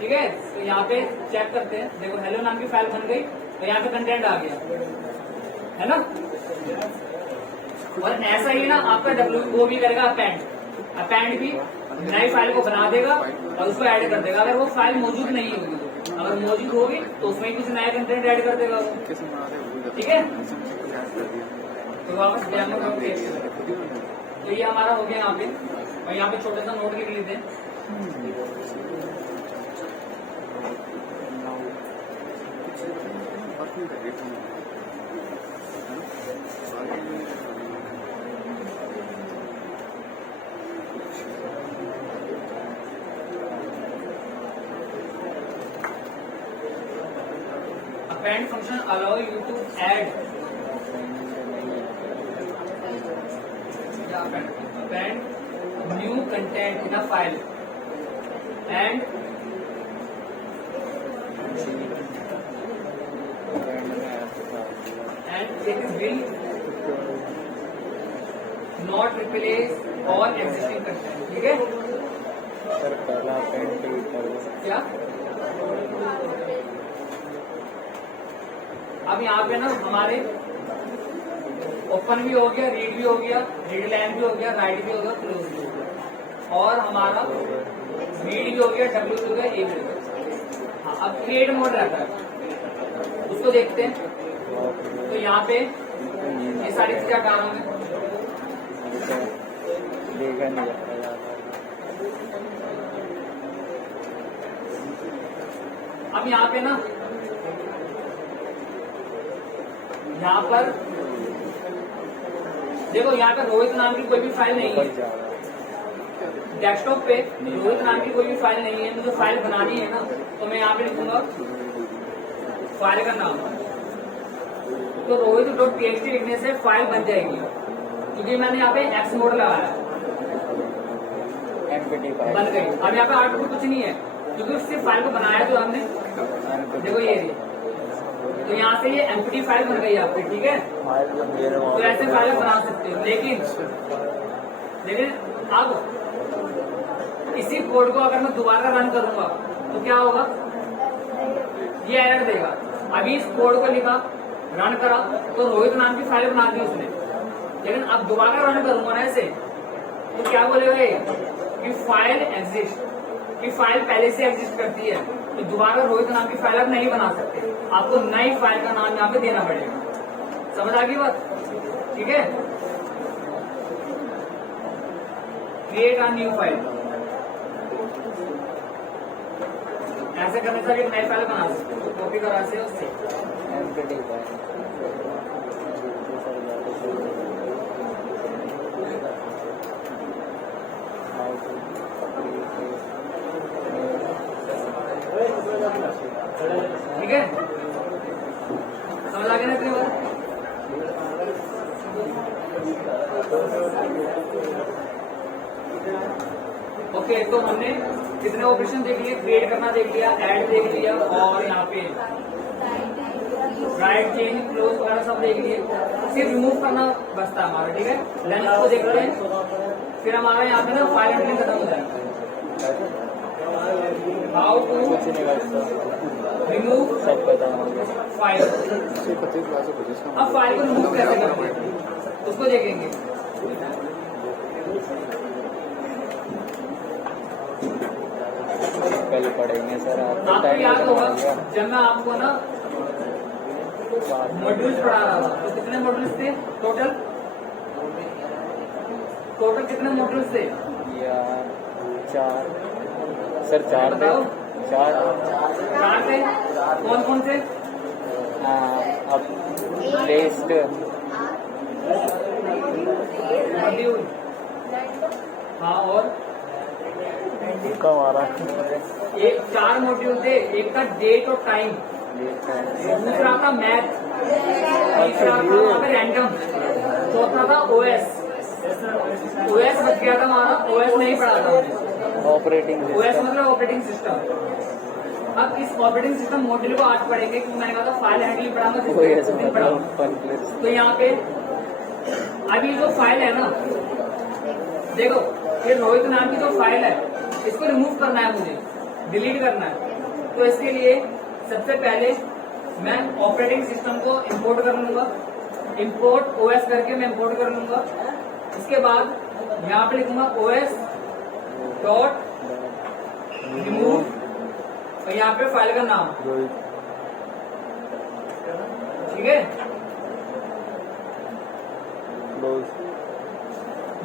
ठीक है, तो यहाँ पे चेक करते हैं। देखो हेलो नाम की फाइल बन गई, तो यहाँ पे कंटेंट आ गया, है ना। और ऐसा ही ना आपका डब्ल्यू वो भी करेगा, अपेंड भी नई फाइल को बना देगा और उसको ऐड कर देगा। अगर वो फाइल मौजूद नहीं होगी, अगर मौजूद होगी तो उसमें कुछ नया कंटेंट ऐड कर देगा वो। ठीक है, तो वापस डेमो में तो ये हमारा हो गया यहाँ पे। और यहाँ पे छोटा सा नोट लिख लेते हैं। Append function allow you to add append new content in a file and it will not replace all existing content। ठीक है, सर पहला अपेंड क्या अब यहाँ पे ना हमारे ओपन भी हो गया, रीड भी हो गया, रीड लाइन भी हो गया, राइट भी हो गया, क्लोज भी हो गया, और हमारा रीड भी हो गया, डब्ल्यू भी हो गया, ए भी हो गया। हाँ, अब क्रिएट मोड रहता है, उसको देखते हैं। तो यहाँ पे ये सारी चीजें हटा रहा हूँ मैं। देखा नहीं जाता। अब यहाँ पे ना, यहाँ पर देखो, यहाँ पे रोहित नाम की कोई भी फाइल नहीं है। डेस्कटॉप पे रोहित नाम की कोई भी फाइल नहीं है। मुझे फाइल बनानी है ना, तो मैं यहाँ पे लिखूंगा फाइल का नाम, तो rohit.txt लिखने से फाइल बन जाएगी, क्योंकि मैंने यहाँ पे एक्स मोड लगाया, बन गई। अब यहाँ पे आउटपुट कुछ नहीं है, क्योंकि उससे फाइल को बनाया तो हमने। देखो ये रही, तो यहाँ से ये एम्प्टी फाइल बन गई आपकी। ठीक है, तो ऐसे फाइल बना सकते हो। लेकिन अब इसी कोड को अगर मैं दोबारा रन करूंगा तो क्या होगा, ये एरर देगा। अभी इस कोड को लिखा, रन करा, तो रोहित नाम की फाइल बना दी उसने, लेकिन अब दोबारा रन करूंगा ना ऐसे, तो क्या बोलेगा ये कि फाइल एग्जिस्ट, कि फाइल पहले से एग्जिस्ट करती है, तो दोबारा रोहित नाम की फाइल आप नहीं बना सकते। आपको नई फाइल का नाम यहाँ पे देना पड़ेगा। समझ आ गई बात? ठीक है, क्रिएट अ न्यू फाइल, ऐसे करने से एक नई फाइल बना सकते हो, कॉपी करा से उससे। ठीक है, समझ आ गया ना इतनी बार? ओके, तो हमने कितने ऑपरेशन देख लिए, क्रिएट करना देख लिया, ऐड देख लिया, और यहाँ पे राइट, चेंज, क्लोज वगैरह सब देख लिए। सिर्फ रिमूव करना बचता है हमारा। ठीक है, देन इसको देखते हैं, फिर हमारा यहाँ पे ना फाइल हैंडलिंग खत्म हो जाएगा। How to remove file. अब फाइल को रिमूव कैसे करते हैं उसको देखेंगे। कल पढ़ेंगे सर। आपको याद होगा जब मैं आपको ना मॉड्यूल्स पढ़ा रहा था, तो कितने मॉड्यूल्स थे टोटल कितने मॉड्यूल्स थे? यार 4 सर, 4 थे। 4 थे। कौन कौन थे? अब लिस्ट, मॉड्यूल, हाँ, और हमारा एक 4 मॉड्यूल थे। एक था डेट और टाइम, दूसरा था मैथ, तीसरा था वहाँ पे रैंडम, चौथा था ओएस। ओएस बच गया था हमारा, ओएस नहीं पढ़ा था। ऑपरेटिंग ओएस मतलब ऑपरेटिंग सिस्टम। अब इस ऑपरेटिंग सिस्टम मॉड्यूल को आज पढ़ेंगे, क्योंकि मैंने कहा था फाइल हैंडलिंग पढ़ाऊंगा, जिस दिन पढ़ाऊंगा। तो यहाँ पे अभी जो फाइल है ना, देखो ये रोहित नाम की जो फाइल है, इसको रिमूव करना है मुझे, डिलीट करना है। तो इसके लिए सबसे पहले मैं ऑपरेटिंग सिस्टम को इंपोर्ट कर लूंगा, इंपोर्ट ओएस करके मैं इंपोर्ट कर लूंगा। इसके बाद यहाँ पे लिखूंगा ओएस डॉट रिमूव, और यहाँ पे फाइल का नाम, ठीक है।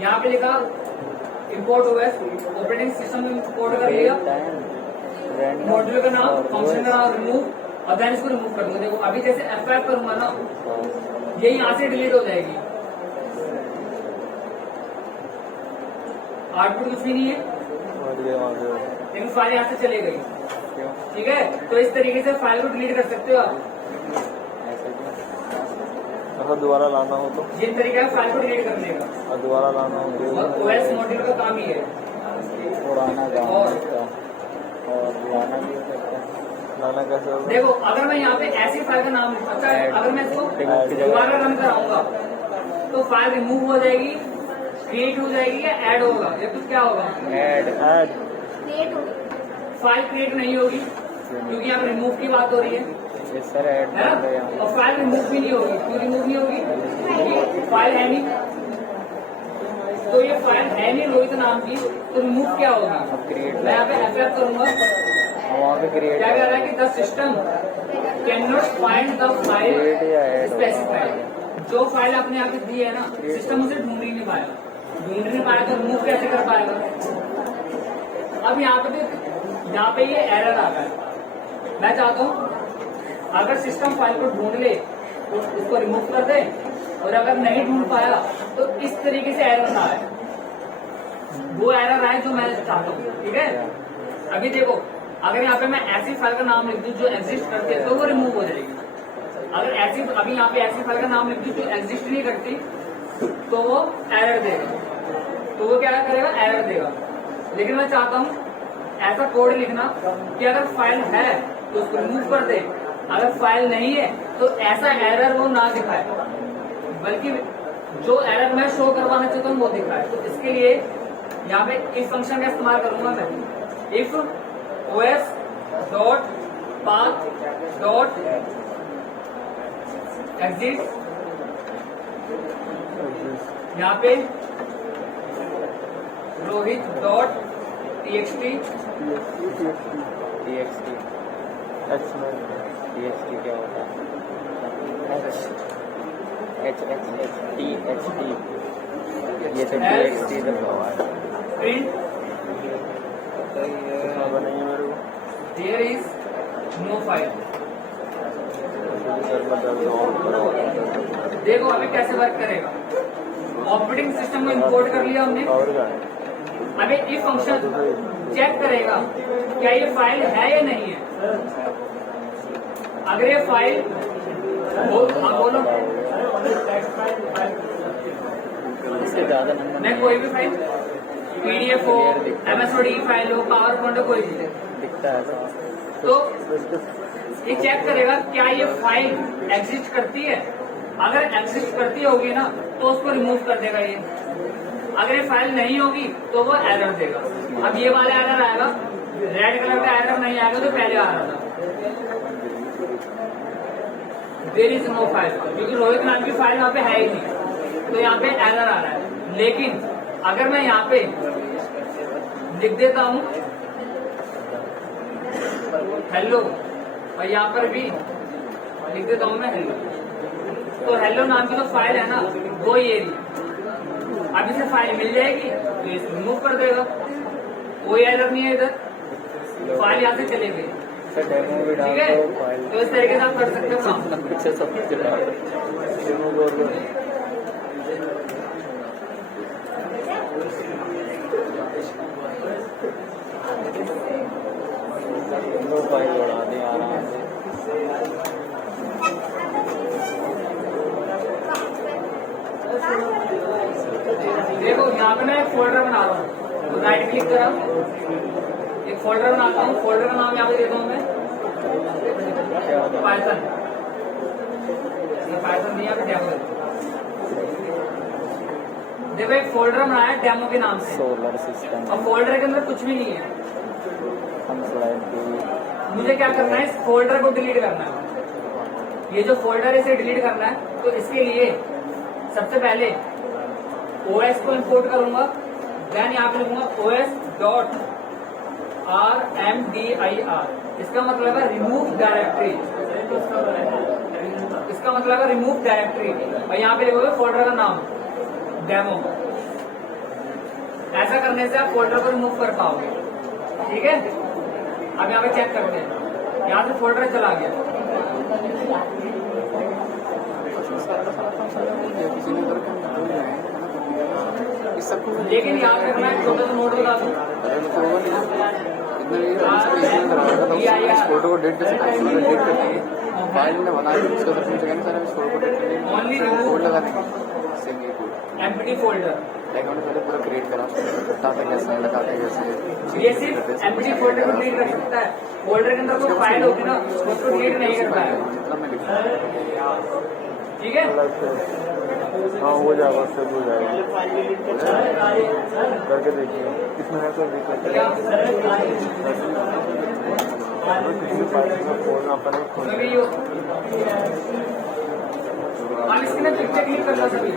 यहाँ पे लिखा इंपोर्ट ओएस, ऑपरेटिंग सिस्टम में इंपोर्ट कर लिया, मॉड्यूल का नाम, फंक्शन का नाम रिमूव, और देन इसको रिमूव कर दूंगा। देखो अभी जैसे F5 करूंगा ना, ये यहाँ से डिलीट हो जाएगी, आउटपुट कुछ भी नहीं है, लेकिन फाइल यहाँ से चले गई, ठीक है। तो इस तरीके से फाइल को डिलीट कर सकते हो आप। अगर दोबारा लाना हो तो ये तरीका है फाइल को डिलीट करने का, दोबारा लाना हो तो ओएस मॉड्यूल का काम ही है। पुराना काम और लाना भी हो सकता है। लाना कैसे होगा? देखो अगर मैं यहाँ पे ऐसी फाइल का नाम, अच्छा अगर मैं इसको दोबारा रन कराऊंगा तो फाइल रिमूव हो जाएगी, क्रिएट हो जाएगी, या ऐड होगा, या कुछ क्या होगा? ऐड फाइल क्रिएट नहीं होगी, क्योंकि यहाँ रिमूव की बात हो रही है सर ऐड ना, और फाइल रिमूव भी नहीं होगी। क्यों रिमूव नहीं होगी? क्योंकि फाइल है नहीं, तो ये फाइल है नहीं रोहित नाम की, तो रिमूव क्या होगी? मैं यहाँ पे F5 करूंगा, वहाँ पे क्रिएट क्या कह रहा है कि the system can not find the file specified. जो फाइल आपने यहाँ पे दी है ना, सिस्टम उसे ढूंढ ही नहीं पाएगा, तो रिमूव कैसे कर पाएगा? अब यहाँ पे ये एरर आ गया है। मैं चाहता हूँ अगर सिस्टम फाइल को ढूंढ ले तो इसको रिमूव कर दे, और अगर नहीं ढूंढ पाया तो इस तरीके से एरर ना आए, वो एरर आए जो मैं चाहता हूँ, ठीक है। अभी देखो अगर यहाँ पे मैं ऐसी फाइल का नाम लिख दूँ जो एग्जिस्ट करती है तो वो रिमूव हो जाएगी। अगर ऐसी अभी यहाँ पे ऐसी फाइल का नाम लिख दूँ जो एग्जिस्ट नहीं करती तो वो एरर देगा, तो वो क्या करेगा? एरर देगा। लेकिन मैं चाहता हूँ ऐसा कोड लिखना कि अगर फाइल है तो उसको रिमूव कर दे, अगर फाइल नहीं है तो ऐसा एरर वो ना दिखाए, बल्कि जो एरर मैं शो करवाना चाहता हूँ वो दिखाए। तो इसके लिए यहाँ पे इफ फंक्शन का इस्तेमाल करूंगा मैं, if OS dot path dot exit, यहाँ पे रोहित डॉट टीएक्सटी, TXT क्या होता है? HTTP, ये तो TXT लगा हुआ है। प्रिंट बनेंगे मेरे को देयर इज नो फाइल। देखो अभी कैसे वर्क करेगा। ऑपरेटिंग सिस्टम को इंपोर्ट कर लिया हमने, और क्या है? अभी इफ फंक्शन चेक करेगा क्या ये फाइल है या नहीं है। अगर ये फाइल बोलो इससे ज्यादा नंबर मैं कोई भी फाइल, पीडीएफ हो, एमएसओडी फाइल हो, पावर पॉइंट हो, कोई भी दिखता है तो ये चेक करेगा क्या ये फाइल एग्जिस्ट करती है। अगर एग्जिस्ट करती होगी ना तो उसको रिमूव कर देगा ये, अगर ये फाइल नहीं होगी तो वो एरर देगा। अब ये वाला एरर आएगा, रेड कलर का एरर नहीं आएगा जो पहले आ रहा था, देयर इज नो फाइल, क्योंकि रोहित नाम की फाइल यहाँ पे है ही नहीं, तो यहाँ पे एरर आ रहा है। लेकिन अगर मैं यहाँ पे लिख देता हूँ हेलो, और यहाँ पर भी लिख देता हूँ मैं हेलो, तो हेलो नाम की जो फाइल है ना वो ये रही। अब इसे फाइल मिल जाएगी तो इसे रिमूव कर देगा, कोई एरर नहीं है इधर, फाइल यहाँ से चले गई। डेमो भी डाल ठीक है, दो फाइल तो इस तरीके से आप कर सकते हो काम। पीछे सब कुछ डाल डेमो बोल दो। दो फाइल बढ़ा दें आराम से। देखो यहाँ पे मैं एक फोल्डर बना रहा हूँ, तो राइट क्लिक करा, एक फोल्डर बनाता हूँ। फोल्डर का नाम यहाँ पे देता हूँ मैं पाइथन। पाइथन दिया पे डेमो। देखो एक फोल्डर बनाया डेमो के नाम से, सोलर सिस्टम और फोल्डर के अंदर कुछ भी नहीं है। हम स्लाइड की मुझे क्या करना है, इस फोल्डर को डिलीट करना है। ये जो फोल्डर है इसे डिलीट करना है, तो इसके लिए सबसे पहले OS को इंपोर्ट करूंगा। देन यहाँ पे लिखूंगा OS.RMDIR। इसका मतलब है रिमूव डायरेक्टरी। इसका मतलब है रिमूव डायरेक्टरी, और यहाँ पे लिखोगे फोल्डर का नाम डेमो। ऐसा करने से आप फोल्डर को रिमूव कर पाओगे। ठीक है, अब यहाँ पे चेक करते हैं। यहाँ से फोल्डर चला गया। लेकिन याद रखना है, छोटा सा नोट बता दूं, फोटो को डेट कैसे डेट करके फाइल में बना के उसका सब कुछ सर इस फोटो को डेट ओनली कोड रिमूव लगा देंगे सेम ये कोड एम्प्टी फोल्डर। लाइक हमने पहले पूरा क्रिएट करा हटाते कैसे लगाते कैसे ये सिर्फ एम्प्टी फोल्डर को डिलीट कर सकता है। फोल्डर के अंदर कोई फाइल होती है ना, उसको डिलीट नहीं करता है। जितना मैं लिखा ठीक है, अलग से हाँ हो जाएगा, उससे हो जाएगा। करके देखिए किसमें है तो देख लेते हैं। किसी भी पार्टी में फोन अपन खोल अभी अब इसके ना पिक्चर क्लिक करना सभी।